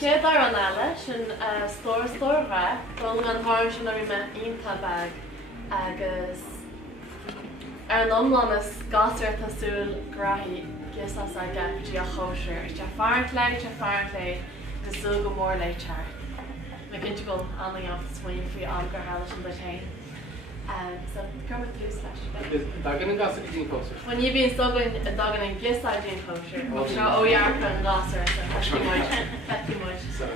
Céad ar an eile sin stór rá, dul an tháirn sin a bhí me ionta bag agus ar an omlan is gasir tasúil graí Casadaigh dí a chóisiir. Is te fearr lé go go mór le teart. Me cinnte go annaí an smaoin faoi amgur heile sin le tain. So come with two slash. Dagan an gasar dín cóir. When you been struggling a dagan an Casadaigh dín cóir, well seo óhearcha an gasir so fetí muid. No.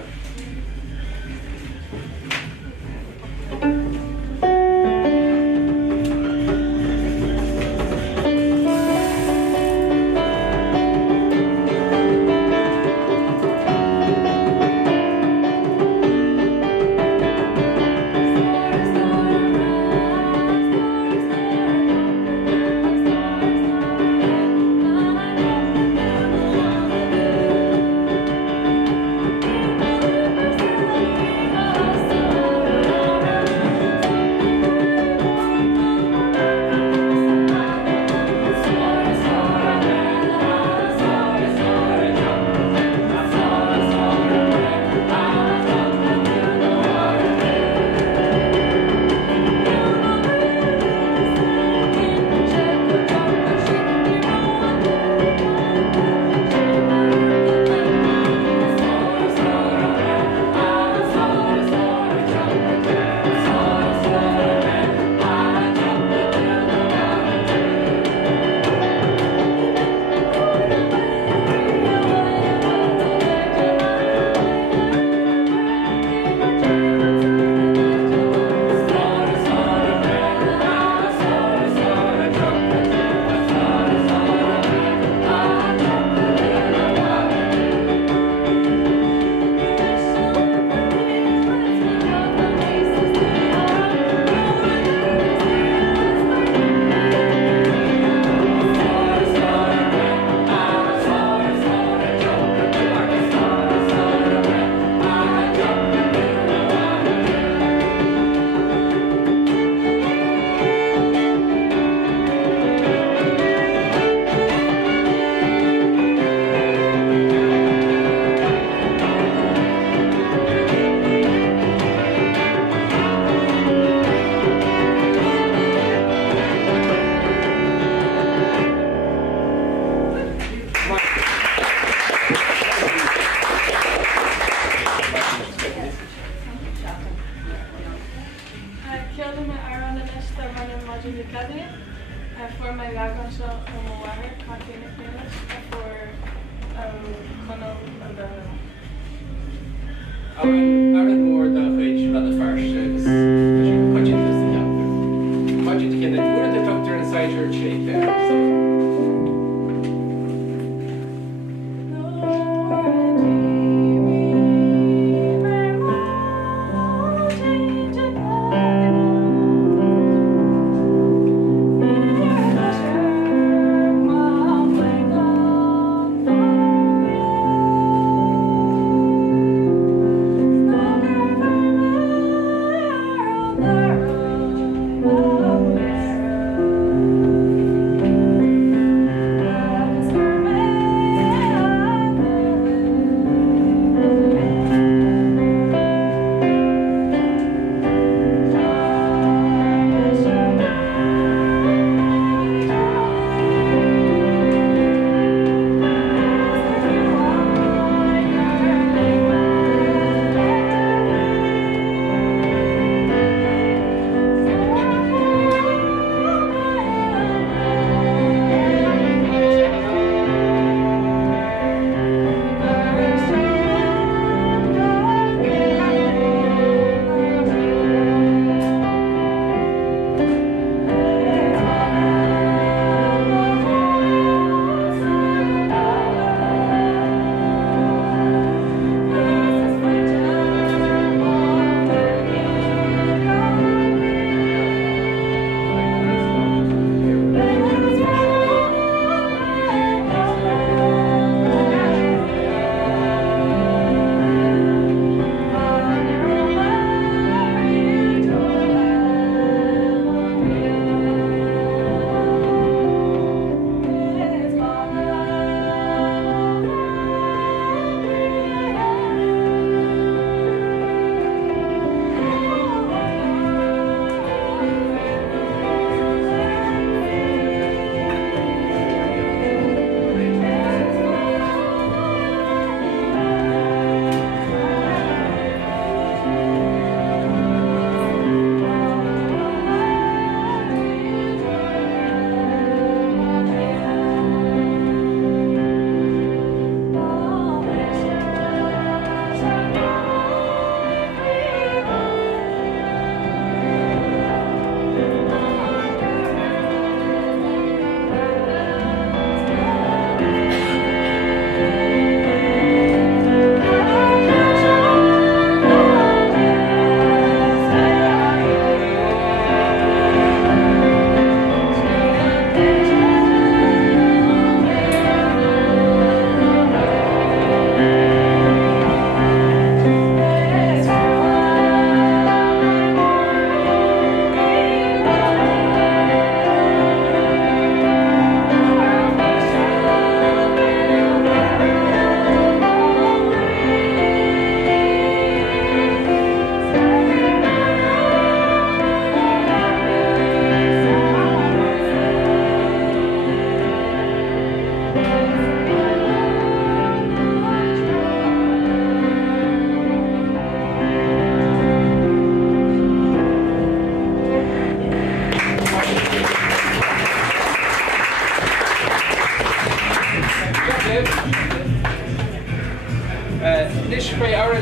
ahora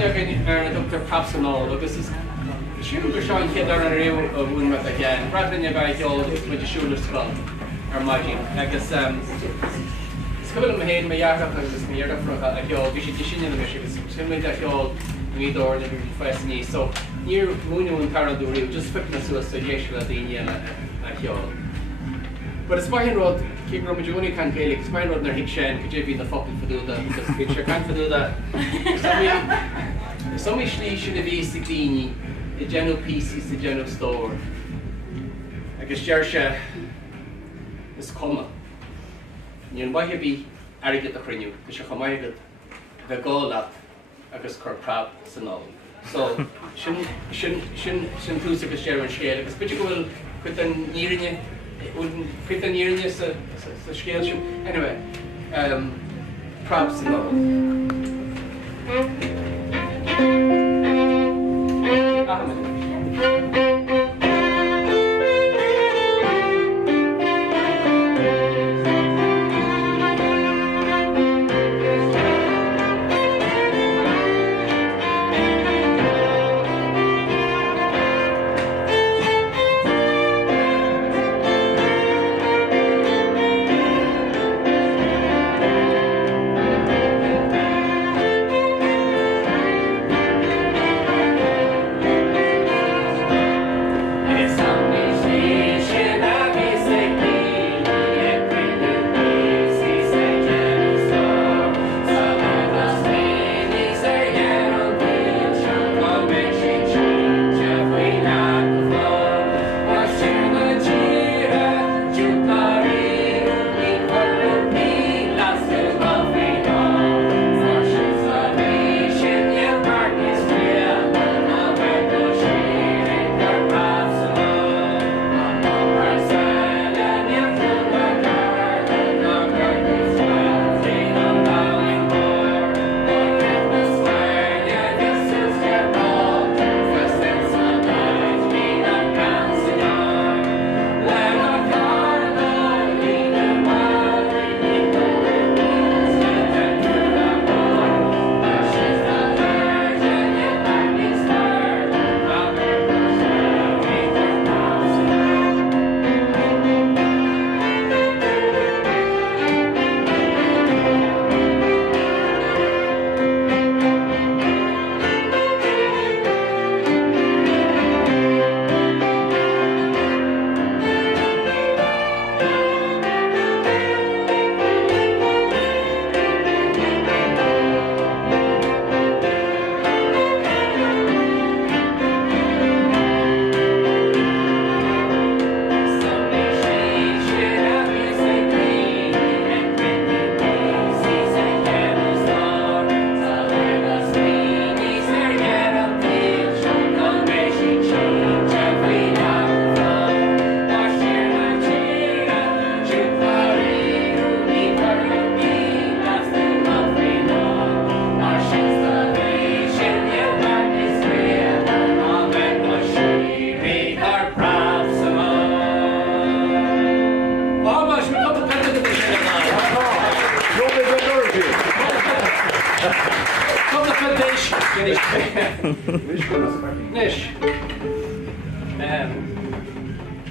Dr. Capsano, this is siúil seán chéad ar an réú a bhún me a gceann. Brathainne bheith ceol is muid siúil scoil ar maidin. Agus scoil am héin mehearach agus níarachracha a ceol, bhí sé disinine me agus scoilmuid a ceol mídor na bhí fes níos. So níor múnú an tarandúí, just fitna suas a dhéisiú a daine a ceol. But it's my road, keep Roman Juni can Gaelic, it's my road near Hitchen, could you be the fucking for do that? Because picture can't for do that. Some should have been Sigdini, the general pieces, the general store. I guess Jersha is comma. You know, why he be arrogant the crinu, because you're coming the goal that I guess Corprab, so so shouldn't lose a share and share, because but you will put an ear in you. Wouldn't fit an ear in this scale. Anyway, props and all.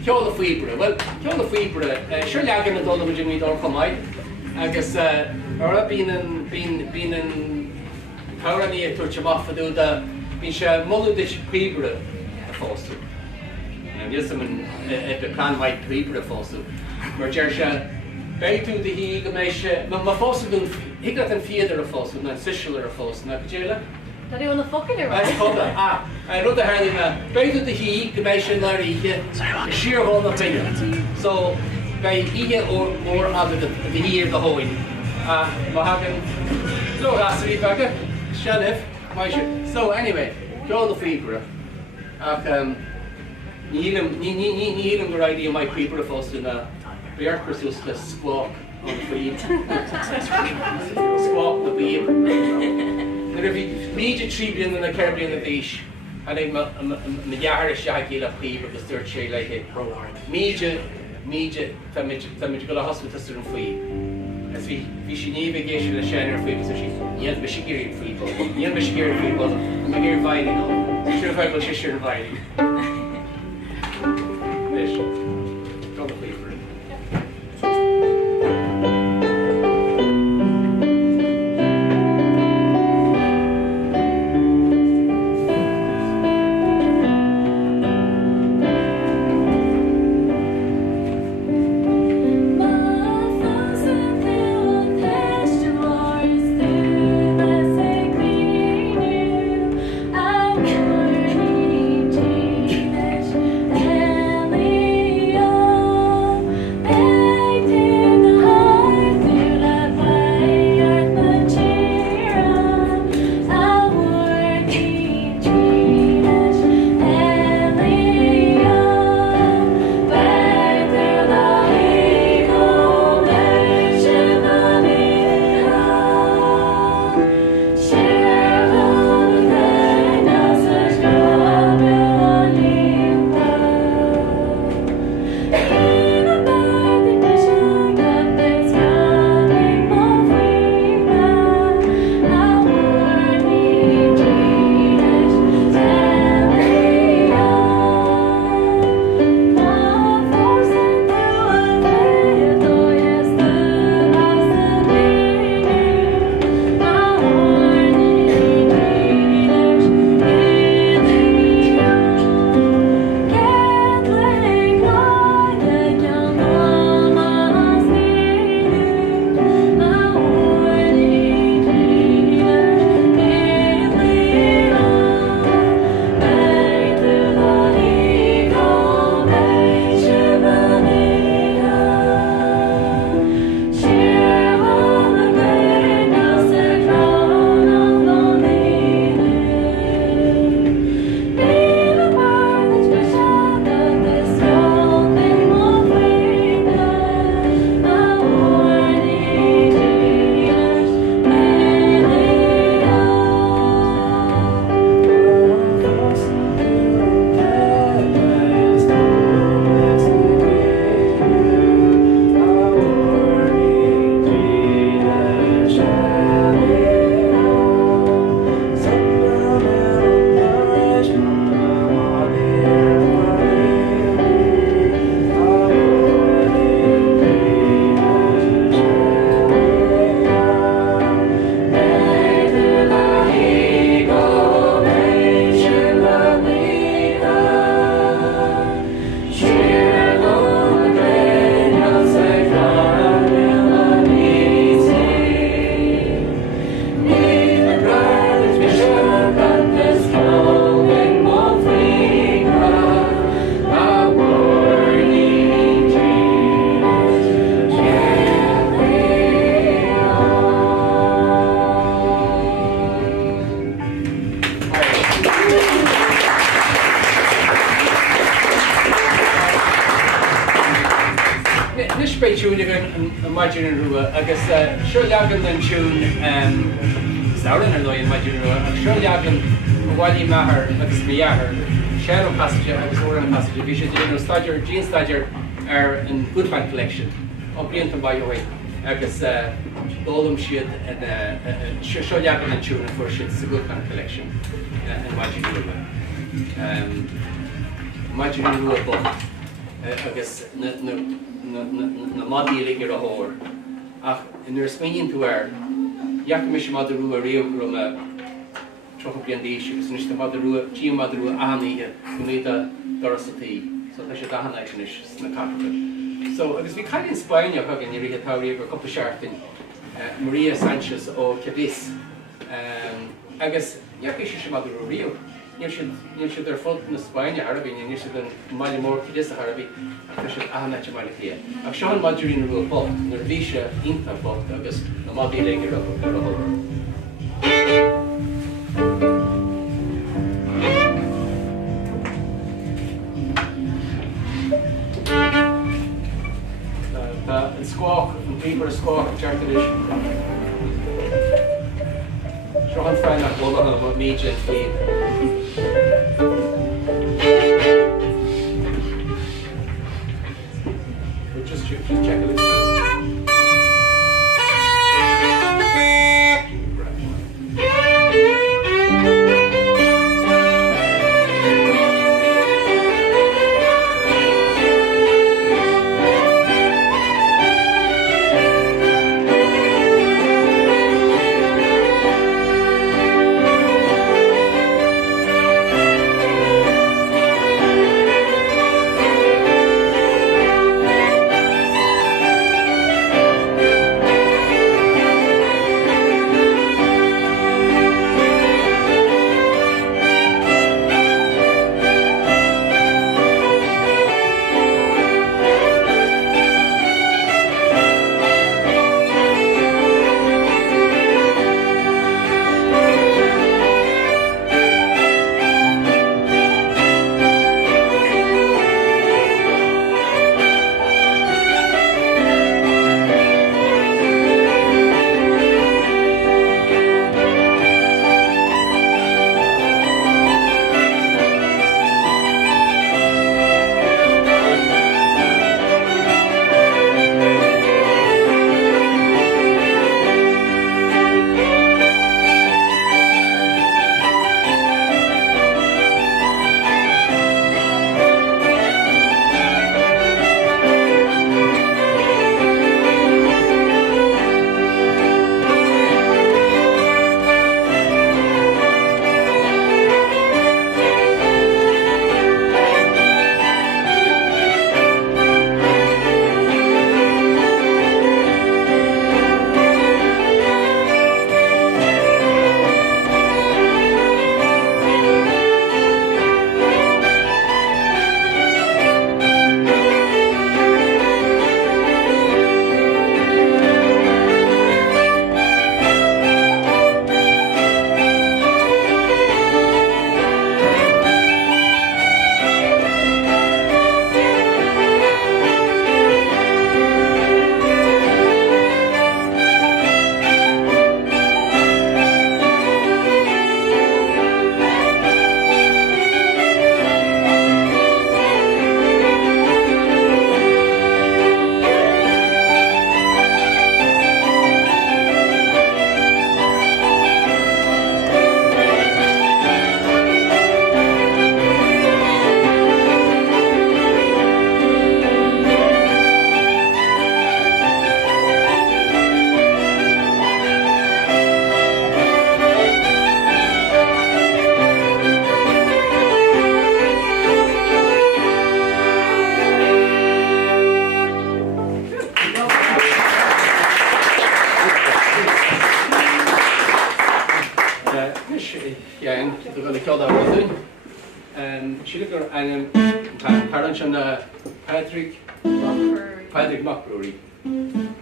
Ceol faoibre. Well, ceol faoibre, sure leagan na dul muid míad orchamáid, agus ar bín an Tauraní a tuairte mafaú da bhí sé mulúdais faoibre a fástú. Dheas am an planmhaid faoibre a fástú. Mar deir sé beitú de hí go méid sé, má fástú dún higat an fiadar a fástú, na sisiúlar a fástú, na bidéile? That you want to fucking around? I wrote the Harley Beidú de hí go méid sin Oíche siar bhil na fiine. So bei ihe or other the hí the hóin. Má hagan lo así bega Shanif. So anyway, ceol the faoibre. Ach nílim go raidí mai faoibre fástú na bearchasús le squawk on the feed. Squawk the beam. If you read a tribune in the Caribbean of Oíche, I think my yard is shaggy la people because they're chay like it. Media, family go to hospital to free. as bhí sin éh géisi le séanar faoi so níiad be si géirí faoibal. Níiad be si géirí faoibal na géir bhaidí nó. Siúr bhaidil sé siúr bhaidí. Leis, go go faoibal. Imagine Rua, I guess sure Yagan and Tune Sauron and Loy Imagine Rua, sure Yagan, Wadi Mahar, Agus Miyahar, Shadow Passage, Agus Oran Passage, Visha Gene Stadger, Gene Stadger are in Good Fan Collection, Obliant by your way, Agus Dolum Shid and Sure Yagan and Tune, for shit, it's a Good Fan Collection, Imagine Rua. Imagine Rua book, I guess, na madi like a hor. Ach, in their Spain to where Yakimish Mother Rua Rio from a Tropiandish, is nicht the Mother Rua, Gia Mother Rua Ani, Unita Dorosity, so that's a Dahana finish, Snakaka. So, I guess we kind of inspire you, Hugging, you read how we have a couple of sharping Maria Sanchez or Cadiz. I guess Yakish Mother Rio. You should their fault in the Spain, Arabic, and you should many more Cadiz Arabic. I should Ahmed Jamalikia. I've shown Madrid Rule book, Nervisha, Inta book, I guess, the Madi Leg of the whole. And squawk, and people squawk, and characterish. Sean Fran, I've got about media and feed. Just check it. They're going to kill that one. She looked at parents on Patrick McCrory.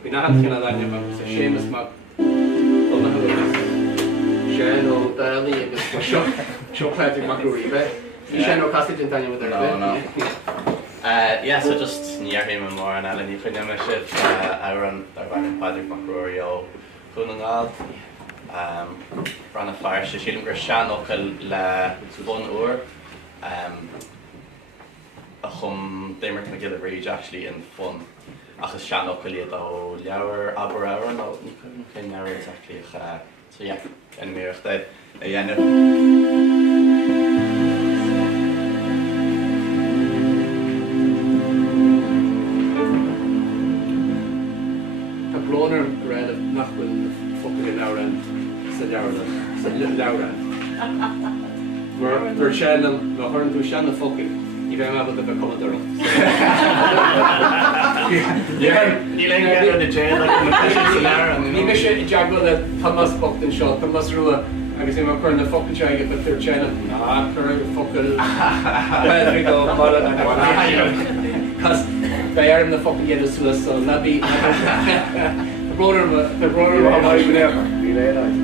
We now have to know that name, but it's a Seamus Mac. Shane O'Daly and Show Patrick McCrory, right? You Shane O'Castage and Daniel with their yeah, so just near him and more and Alan, you can ship I run Patrick McCrory o Kunangal. Ran a fire so she didn't shan up le 1 hour. They were going to get reach actually in fun. Achas shan up the Lewer Abair Amhrán no you couldn't know exactly so yeah and me that yeah no Bloner read of Nachwin fucking Laura said Laura. We're Shannon, we're hearing to Shannon fucking. You don't have to become a girl. Yeah, you like get out of jail like the Laura. You miss it, Jack with a Thomas fucking shot, Thomas Rua. I can see my current the fucking trying to get the third channel. Nah, current fucking. Patrick go, mother. Because they are in the fucking get us to us, so not be. The brother of my whatever. Be very nice.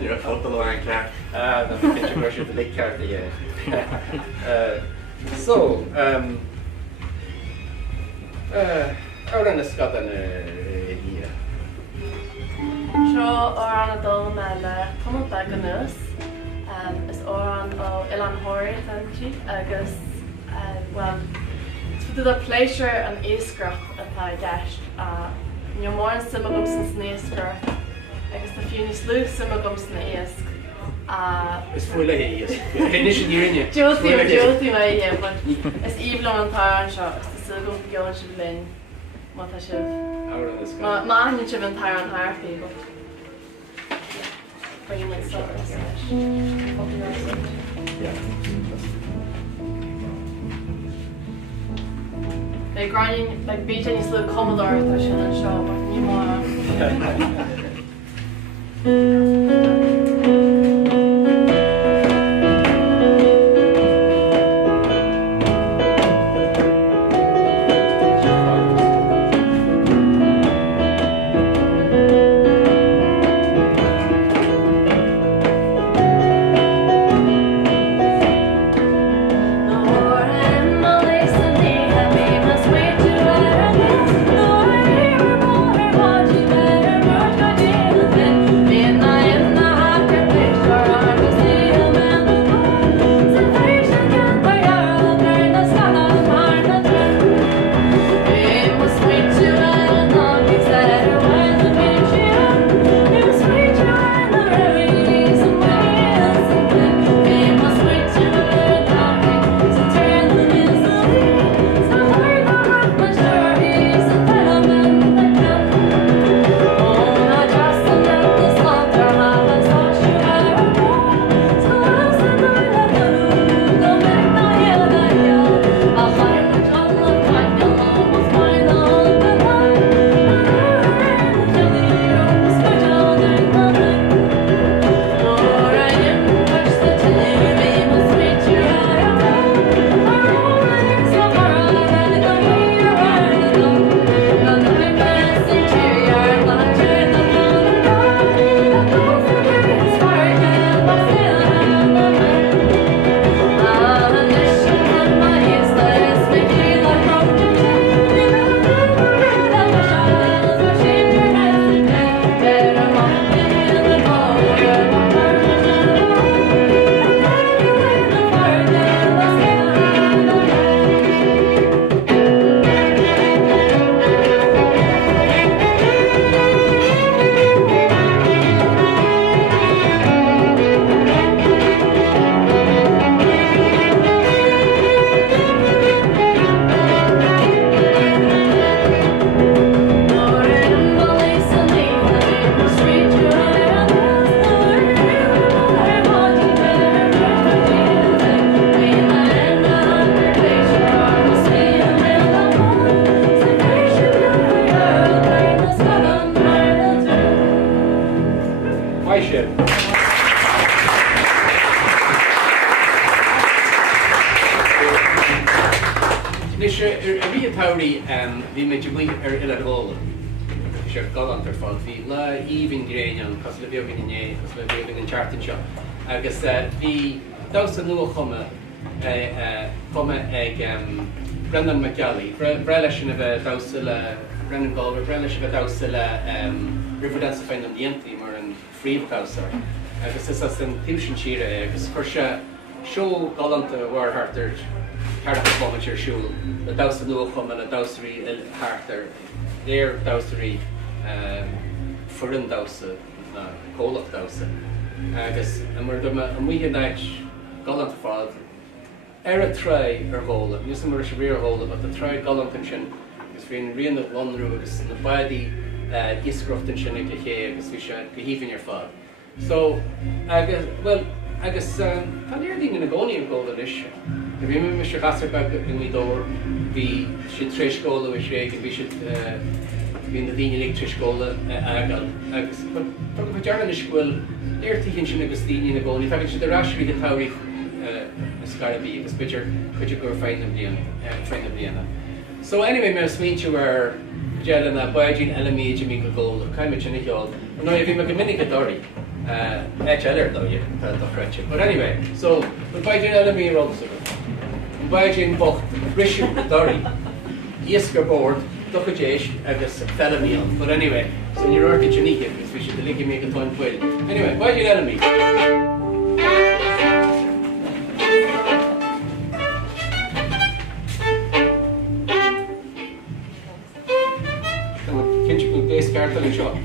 You're a photo line car. No, get your version of the big car, yeah. So, ahora nos scatan here. Seo ó an dul me le Thomas Baganus is ó an ó Ilan Hóirí antí agus well tu a pléisiir an éascracht atá deist ní mór an simagum san snéascracht agus tá fiúní slú simagum san éasc Is fuaile hí is níine. Joí mai hé, is íblom an táir seo is go gean si linn má tá sibh. Má si an táir an háirfaí go. Bring like stuff They're grinding like beating his little Commodore that shouldn't show, but you Bhí méid bhí ile róla sé galant ar fáil bhí le íhín gréinean cos le bheoh inné cos le bheoh an chartan seo agus bhí dása nua chuma ag Brendan McGalley bre leis sin a bheith dása le Brendan Galway bre leis a bheith dása le Riverdance a féin an dhéantaí mar an phríomhdása agus is as an túsin tíre agus chuir se seo galanta bhhartar Hartar Volunteer Shul, the Dowsa Nuachum and the Dowsery Hartar, their Dowsery Furin Dowsa, Colach Dowsa. Agus, and we're doing a weekend night, Gallant Fad, a try or hole, use some rear hole, but the try Gallant and Shin is being real of one room, the body Giscroft and Shin, because we should be heaving your fad. So, I guess, well, I guess, I'm nearly in a Gonian golden issue. If you remember Mr. Gasserback in the door, we should trash goal with Shrek, and we should be in the Dean electric school. But talk about German school, they're teaching Shinagostini in the goal. In fact, the Rashby the Tauri Scarabi, because picture could you go find them train them Vienna. So anyway, my speech were Jelena, Boyagin, Elemi, Jimmy Gold, Kaimich and Nichol. No, if you make a mini Gadori. Though you can't but anyway, so we're buying Elemi Robinson. Bajin bocht Richard Dory, Yisker board, Dukajesh, agus Felamion. But anyway, so you're already unique because we should link him make a time for it. Anyway, Bajin enemy. Come on, can't you go base card on the shot?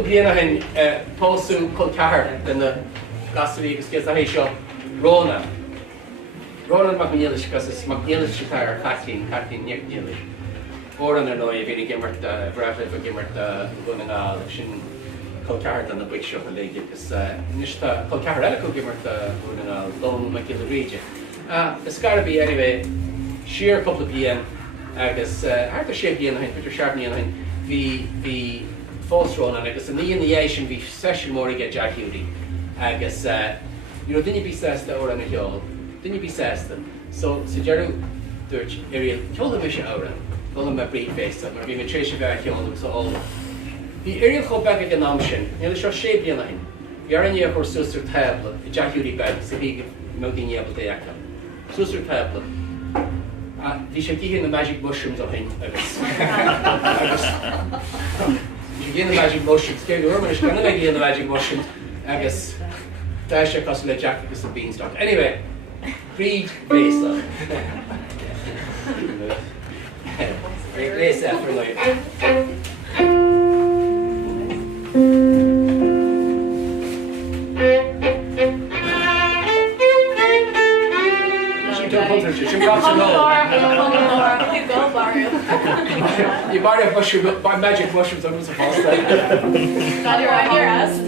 couple of blianahin pósú Chultúir den na Casadaigh agus céad a seo Róna. Róna McNeilish because it's McNeilish retire Kathleen Neilish. Oran ar nói a bhínig gimmart bhreathlah a gimmart gunnaá sin Chultúir an na buid seo a léige agus níos Chultúir eile go gimmart gunnaá lón me gil réide. Is gar bhí anyway siar couple of blian agus hartar sé blianahin Peter Sharpnaíanahin hí fósróna agus a níon na sin bhí session mór ige Jack Hewley agus duine bí sésta ó an na heol, duine bí sésta. So sa dearú dúirt Ariel ceolala bhí sé ára, ceolala me brí fésta, mar bhí me trééis bheith ceolala sa óla. Bhí Ariel chomh beag an am sin, níl seo sé blianahin. Bhí ar an íoch chuir sústar tabla i Jack Hewley bag sa bhí nó daoine able éacha. Sústar tabla. Bhí sé gcíhinn na magic mushrooms ó hain agus. Bhí sé gcíhinn na magic mushrooms, céir go urban is ganna bheith gcíhinn na magic mushrooms agus dá sé cos le Jack agus an beanstalk. Anyway, príd bhéasla. Réis for leid. You buy a mushroom, buy magic mushrooms on the false side. Got your on your ass,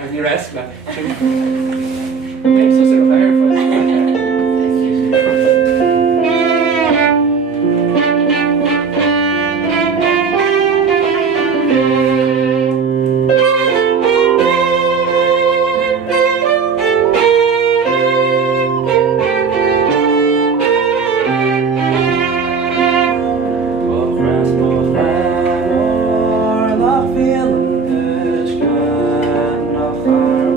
On your ass, man. Maybe so sort of fire for us. Feeling this good, no fire,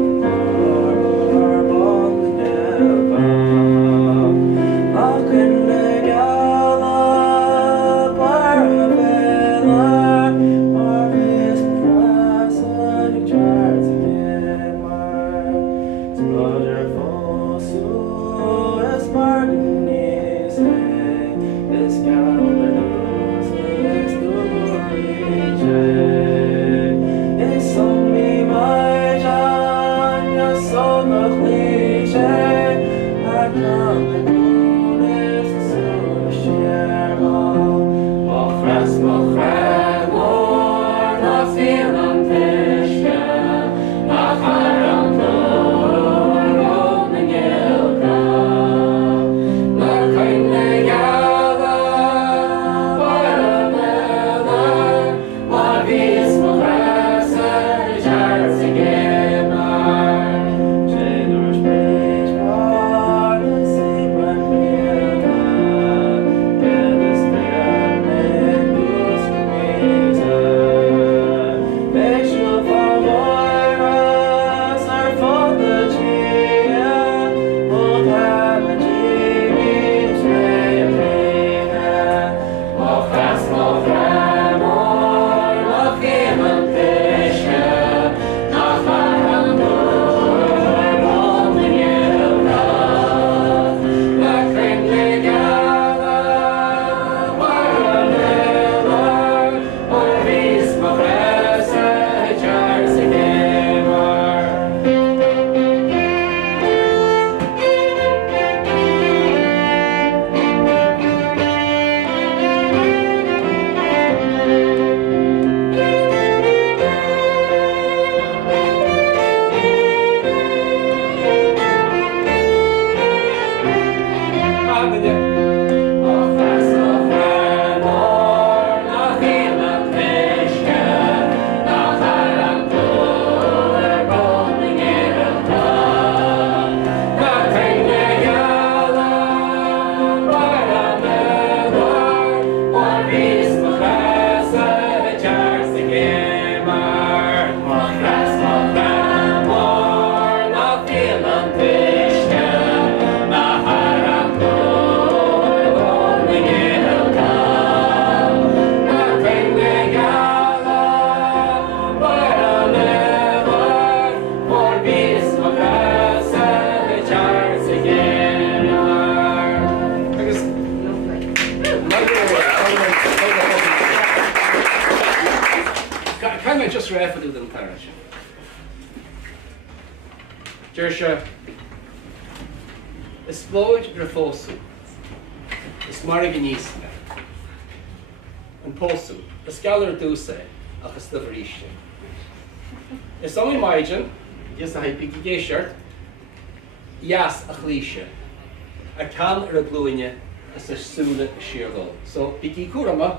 sreifadú den taire sin. Deir se is flóid ar fósú, is mar a gníosna, an pósú, is galar dúsa agus do bhríiste. Is am I maidin, yes a haipig I géisiart, yes a chlíise, a can ar a blúine as a súla siargóil. So, bigi cúrama,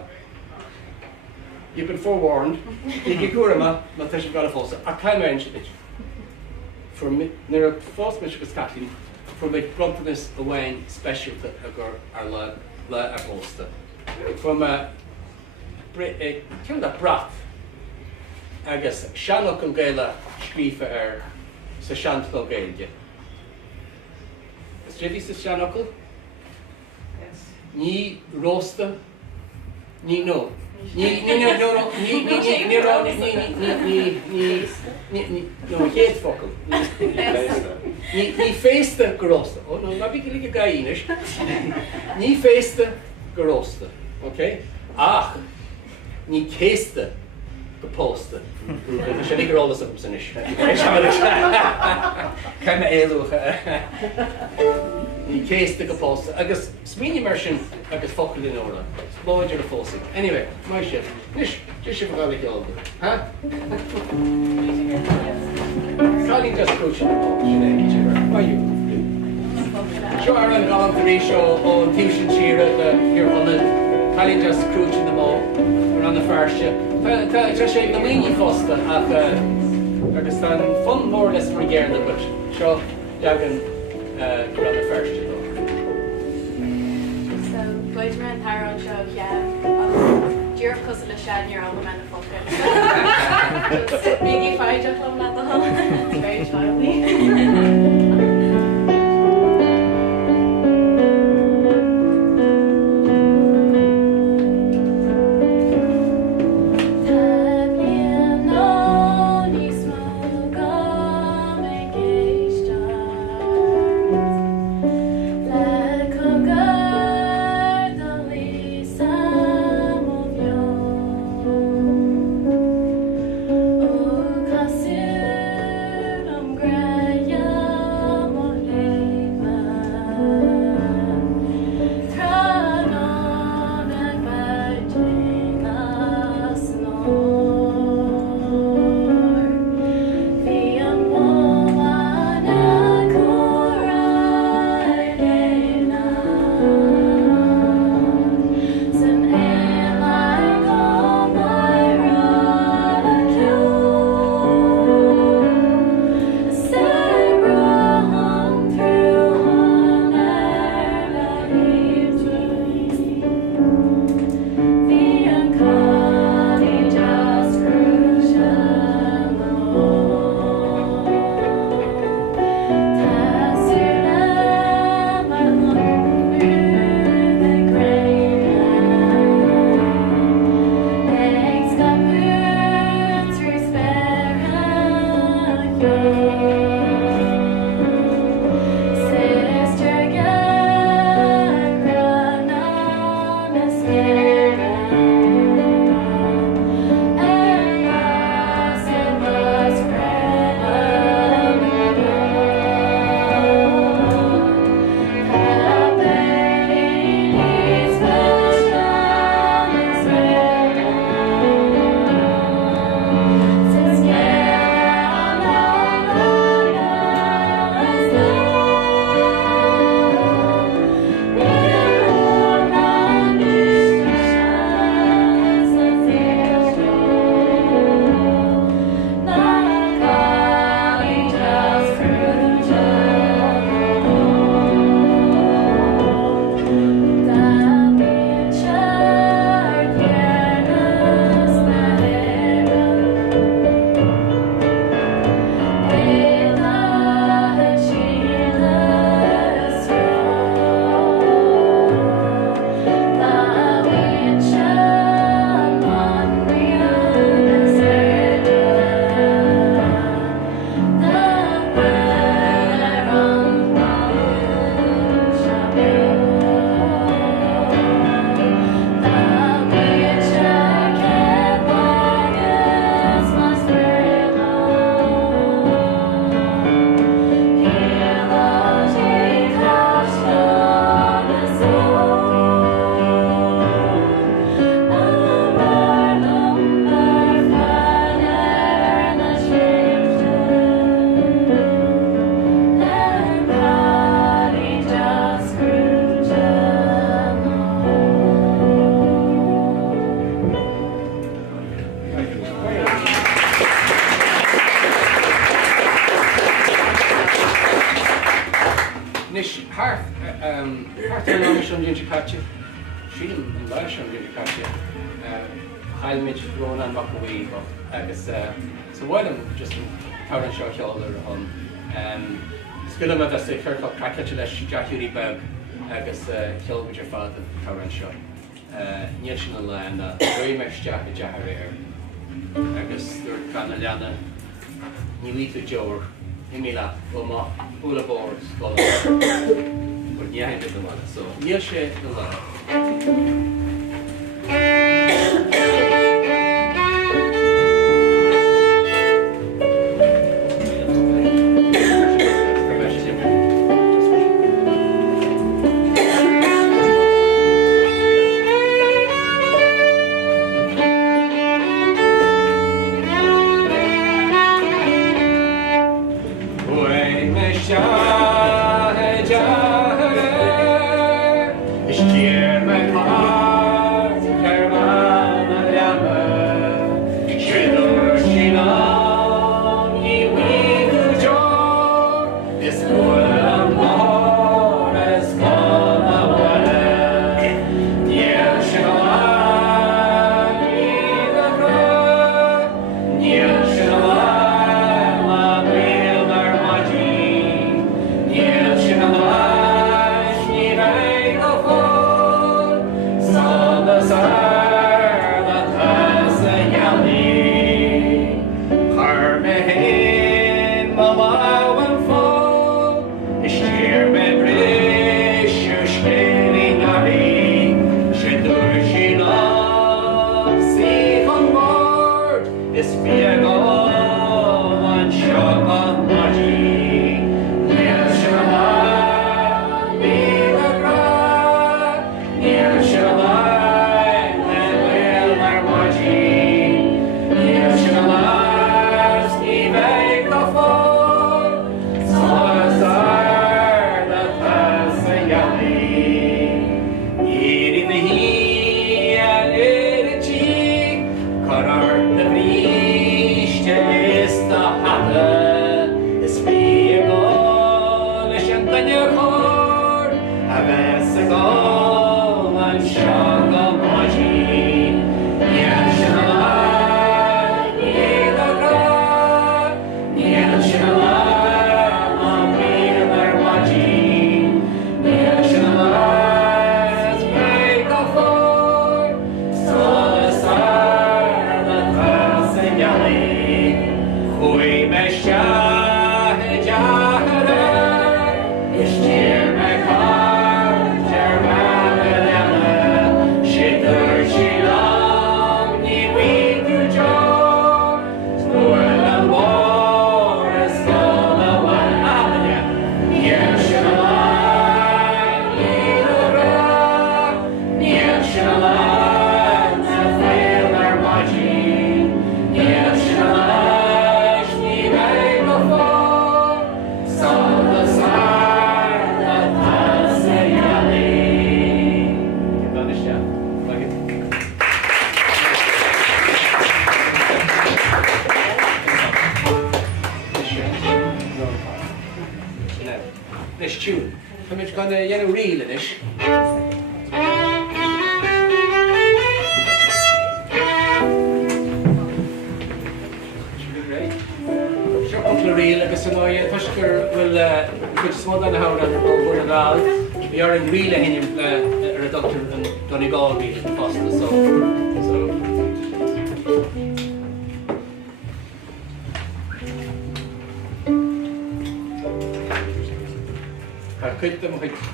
you've been forewarned, bigi cúrama, ma teis got a fósa, a caim ar inch for me, near a fós mis agus Kathleen, for my grumpiness away special to agur ar le ar fósta. From a cyn da brat, agus sianach an Gael scrífa ar sa siantal Gaeilge. Is Jiffy sa sianachal? Yes. Ní rosta, ní no. No, héad focail. Ní féasta go rosta. Oh, no, má bhí líka gaínis. Ní féasta go rosta, okay? Ach, ní céasta go pósta. Sé líka rólas am san is. Caime éalúcha. Ní céasta go pósta. Agus smíní mar sin agus focail in óra. Slóid ar a fósa. Anyway, mai sé. Nis, dis sé bhgáil ich olga. Ha? Cáilín just cúsin sinné tíir. Mai yw. Seo ar an gáil tarí seo ó tíwsin tíre hir honna. Cáilín just cúsin am ó ar an na farse. Tá sé go líní fósta ach agus tá fun mór leis mar géirna, but seo deagan gur an na farse. Buid mar an tarán seo ceam, dúr cos le sean ar an man focus. Biggie faideach lom na the hall. It's very childy. Nish Harth Harth an Ginger Catcher. She didn't lash on Ginger Catcher. Heil Mitch Ron and Rockaway, but so while I'm just Town Shaw Shoulder on Skillam at the Kirk of Crackatch Jackie Bag, I guess kill with your father, Town Shaw. National land, very much Jahare. I guess they're kind of Lana, Newita Joe, Emila, Oma, Ula Boards, but yeah, I did the one. So, Yashe the one.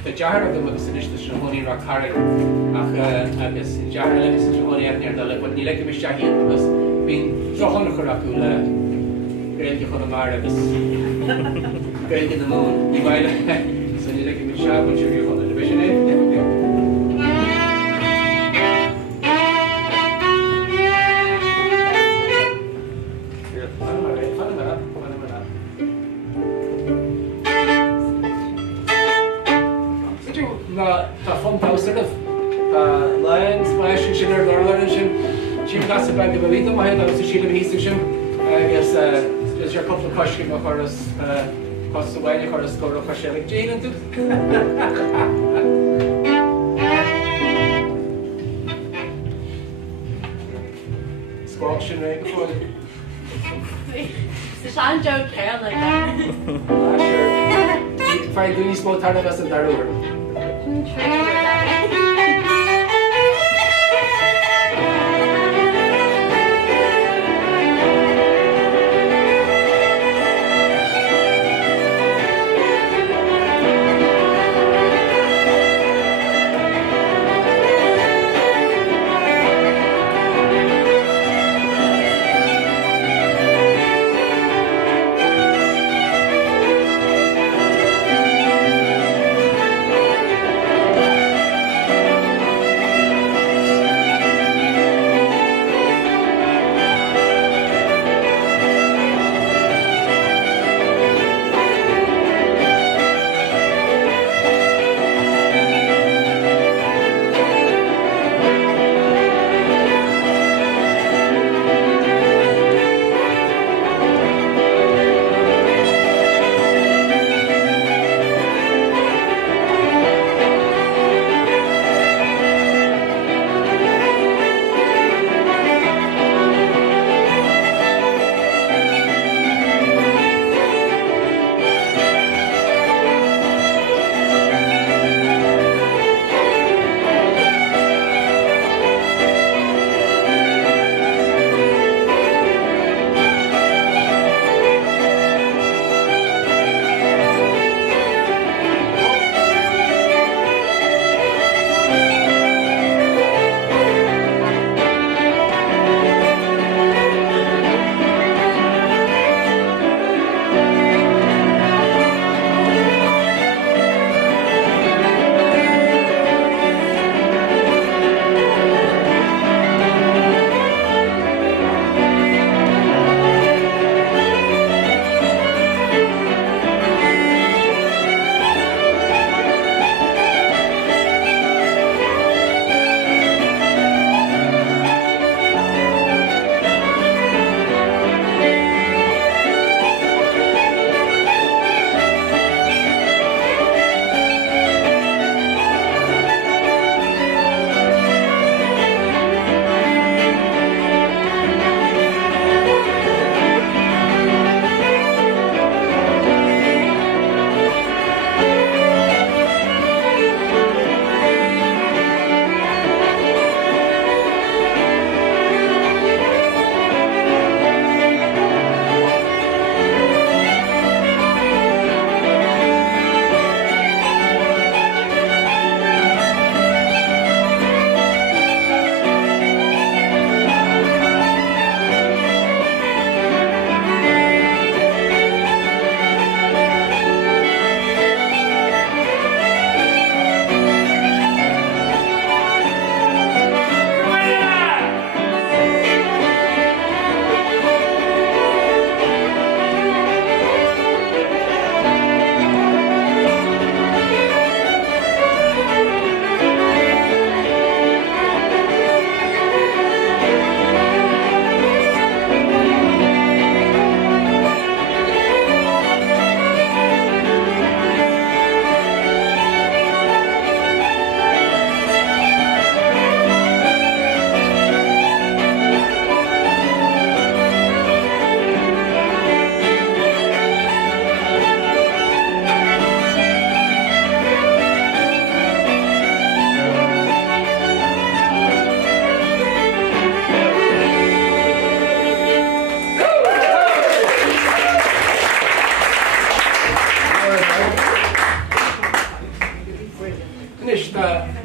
The jar of the Muslims, the Shahoni Rakari, I guess, Jar Levis, Shahoni Abner, the what you like to be Shahi, because being Johan Kurakula, Great Yohanamara, Great in the moon, you might so you like to be Shah, which you're on the division. Lions, Splash, Shinner, Lorland, Jim Casadaigh, the Belita, my head, I was a shield of Eastation. I guess there's your couple of questions for us. Pas the way you heard a score of a shelling Jane and Squawking right before the Sean Joe Carol like that. If I do these small target us in that over.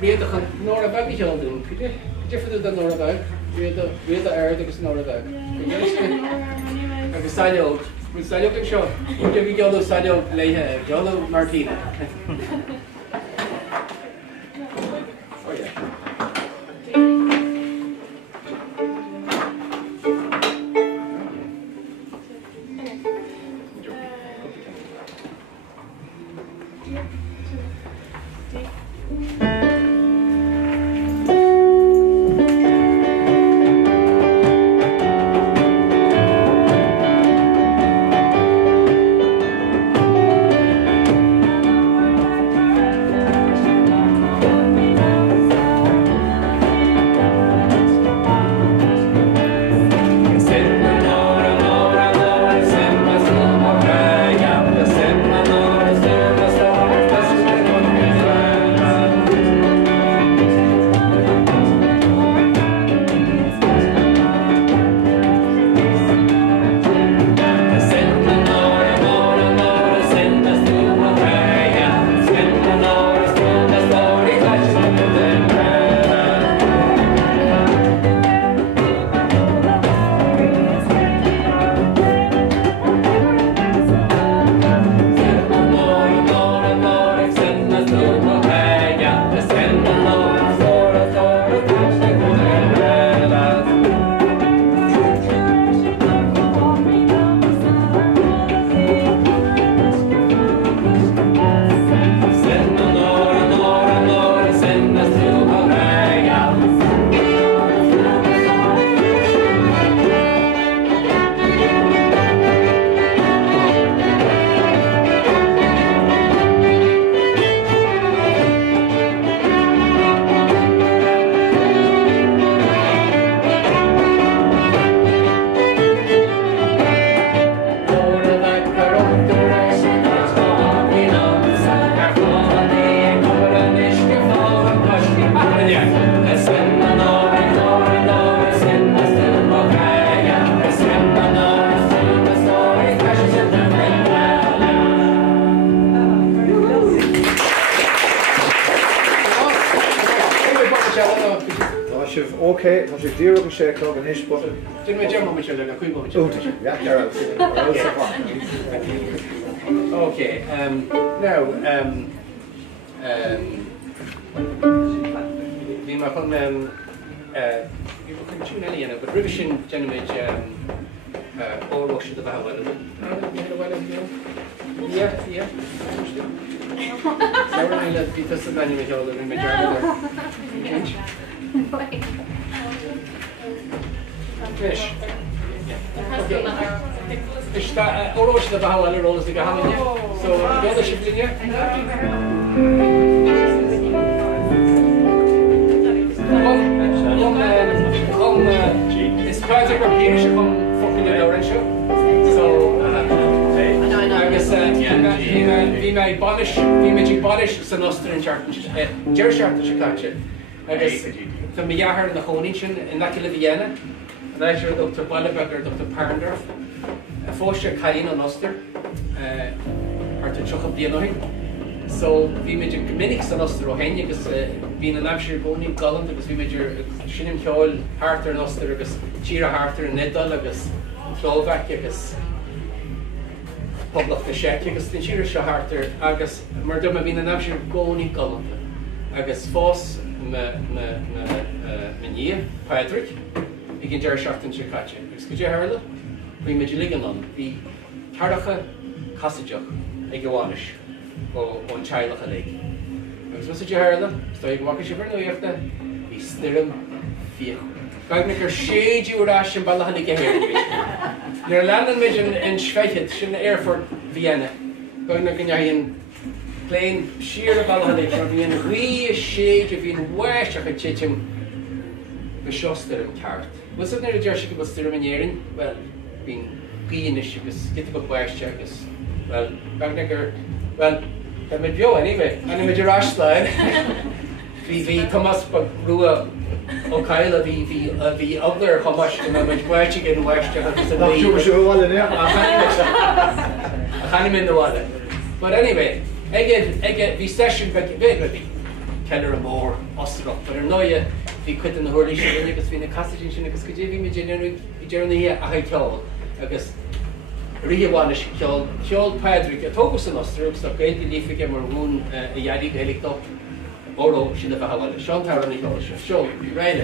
réadach an nóra bag healdún. Different than nóra bag. Réad air agus nóra bag. Agus sailog. Bhí sailog an seo. Ide bhí gealú sailog léthe, gealú Martina. Oh yeah. Okay, tá sé díra go sé có an ispo. Didn't we jump on each other? Quick moment. Yeah, Carol. Okay. Now, we might come. You can tune any but revision generate all rush to the valve. Yeah. So we're going to be tested on your shoulder in major. Finish. Is that all rush to the valve and roll as the Gael? So the other should be it's project or Peter should come fucking in our show. So I guess be my bodish, be my bodish san Oster in church. Jer shirt should catch it. I guess the Miyahar and the Honishin in that kill Vienna. And I sure Dr. Ballebecker, Dr. Parndorf, a Fosha Kain on Oster, or to Chuck up the annoying. So we made a minix san Oster O'Henya because being an Amshire Boni Golland because we made your Shinim Kjol Harter and Oster because Chira Harter and Nedal because Slovak because Public the Shek because the Chira Harter agus Murdum being an Amshire Boni Golland agus Foss Menia Patrick you can jar shaft in Chicago because could you hear that we made you liganon the Tardacha Casadaigh Egawanish on child a lake. Because what's your hair? So you can walk a shiver no after be still fear. Gag make her shade you rash and Balahani get here. You're landing mission in Schweiz, in the airport Vienna. Going to in plane sheer Balahani from Vienna. We shade if you wash a chitchim the shoster and cart. What's it near the Jersey was still in well being greenish because get the wash checkers. Well, Bagnaker well, that made you anyway. And I made your rash line. We Thomas Rua O'Kyle, the other how much and I made watch again, watch to have to Not too sure what it is. I can't in the water. But anyway, I get the session back maybe Keller and more Ostrop, but I know you be quit in the hurley shit because we in the Casadaigh because could you be me generally here I tell I guess Rihawana killed Patrick a togus in Australia, so great relief again we're one a yadi helicopter Oro she the Bahala, Sean Tarani show right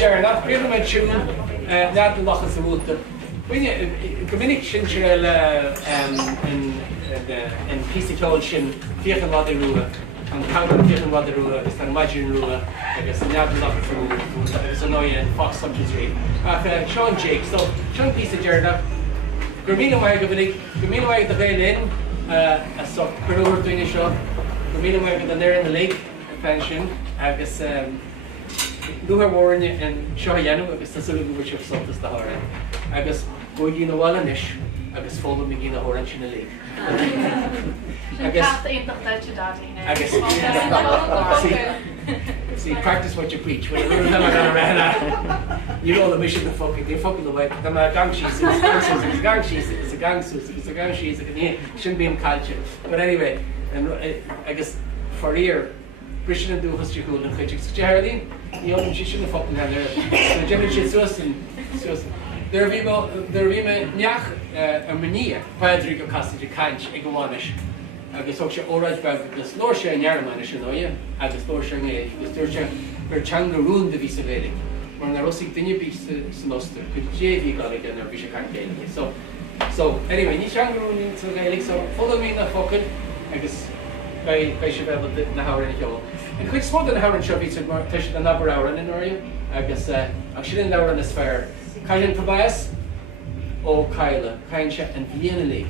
Jerry, not really my tune, not the loch of the wood. When you communicate Shinchel in piece of clothes, Shin, Fiach and Waddy Rula, and Counter Fiach and Waddy Rula, is the Imagine Rula, I guess, not the loch of the wood, it's annoying, Fox Subject Tree. Sean Jake, so Sean piece of Jerry, Gramina Wag of the Gael in, so Peru doing a shot, Gramina Wag of there in the lake, pension, I guess. Luha Warren and Shohayanu, I guess that's a little bit of salt as the Horan. I guess Boygina Wallanish, I guess Follow Megina Orange in the lake. I guess. See, practice what you preach. When you're you know the mission to fucking, they're fucking the way. The gang she's, it's a gang she's, it's a gang she's, it's a gang she's, it shouldn't be in culture. But anyway, and I guess for here, Christian and do history cool and critics. Geraldine, you know, she shouldn't fucking have there. So, generally, she's just. There we go, Niach, a mania, Padrigo Casadaigh Canch, Egawanish. I guess also alright back because Lorsha and Yarmanish, you know, yeah. I guess Lorsha and Lorsha, her Changaroon the Visavelic. When I was thinking you be Sinoster, could JV got again or Bishop Gael. So, anyway, you Changaroon into Gaelic, so follow me in the fucking, I guess. I should have a hour in the and quick spot in the hour and show you to touch the number hour in area. I guess I'm sure in the hour on this fair. Kyle Tobias, O Kyle, Kaincha, and Vienna League.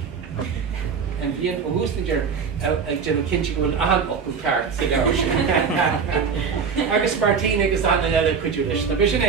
And Vienna, who's the general Kinchik will add up with cards, the ocean. I guess Martina is on another quidulation. The vision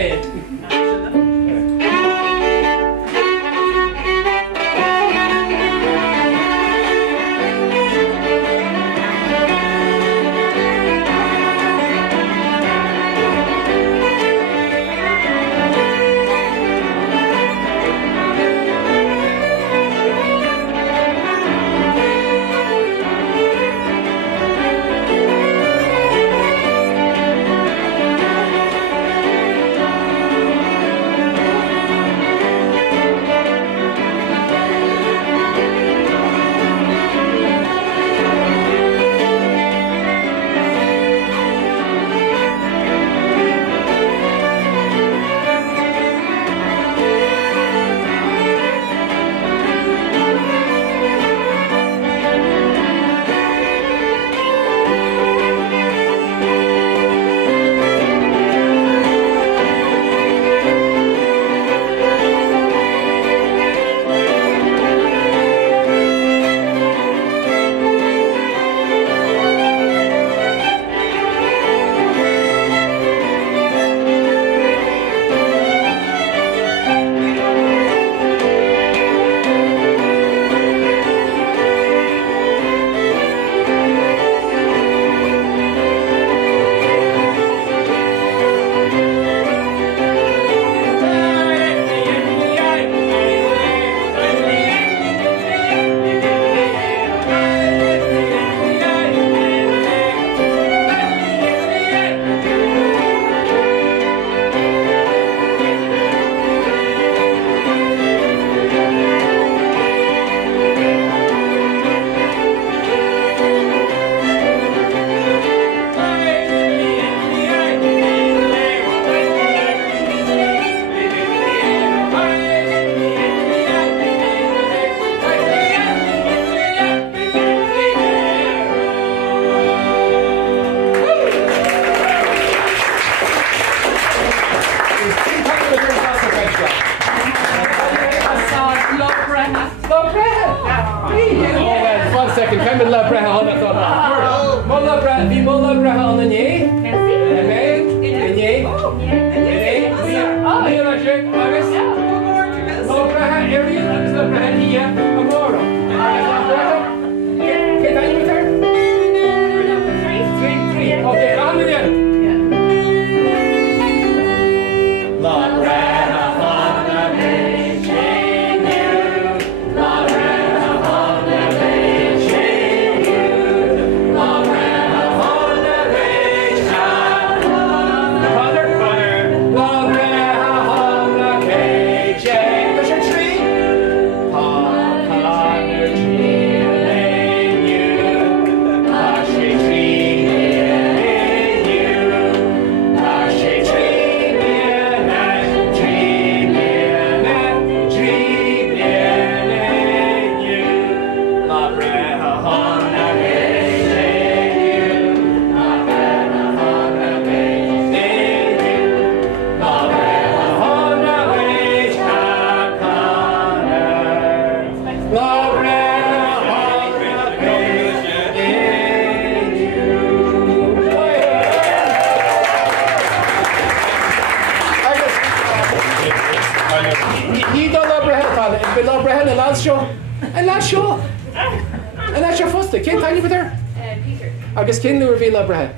lads show. And lads show. And that's your first day. Ken tiny with her? Peter. Agus Ken Lou reveal Abraham.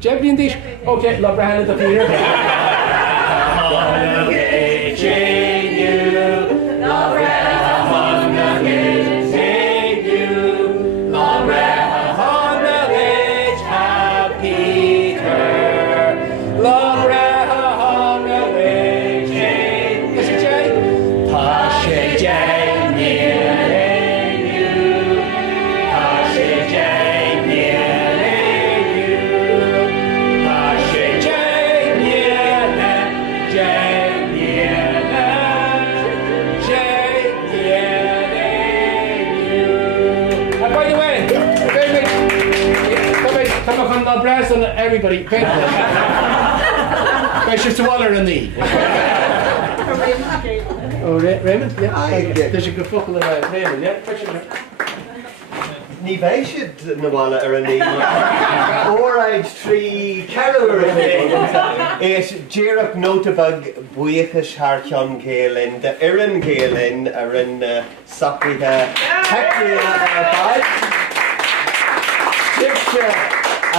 Jebby and Dish. Okay, Abraham and the Peter. On everybody, precious to Waller and thee. Oh, Raymond? Yeah. There's a good fuck of Raymond, yeah? Ní bhéisiid na bhla ar a ní. Óráid trí ceúir is déireach nótabag buíochas thar Gaelin, de Iran Gaelin ar an sacrithe techniúil ar bhaid.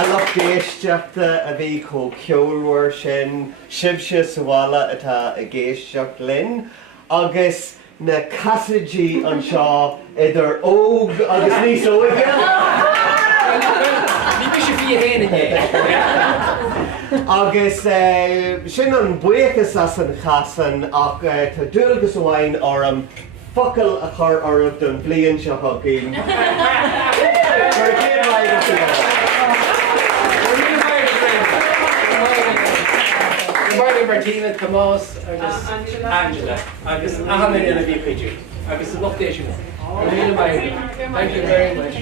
A géisteachta a bhí có ceolúir sin, sibse sa bhla atá a géisteach linn, agus na Casadaigh an seo idir óg agus níos óige. Ní bhí sé bhí héana agus sin an buíochas as an chasan ach tá dúilgus amháin orm focail a chur ormh don bblion seo thugainn. Martina, Tomás, agus Angela, agus Ahan in a VPG, agus the location. Thank you very much.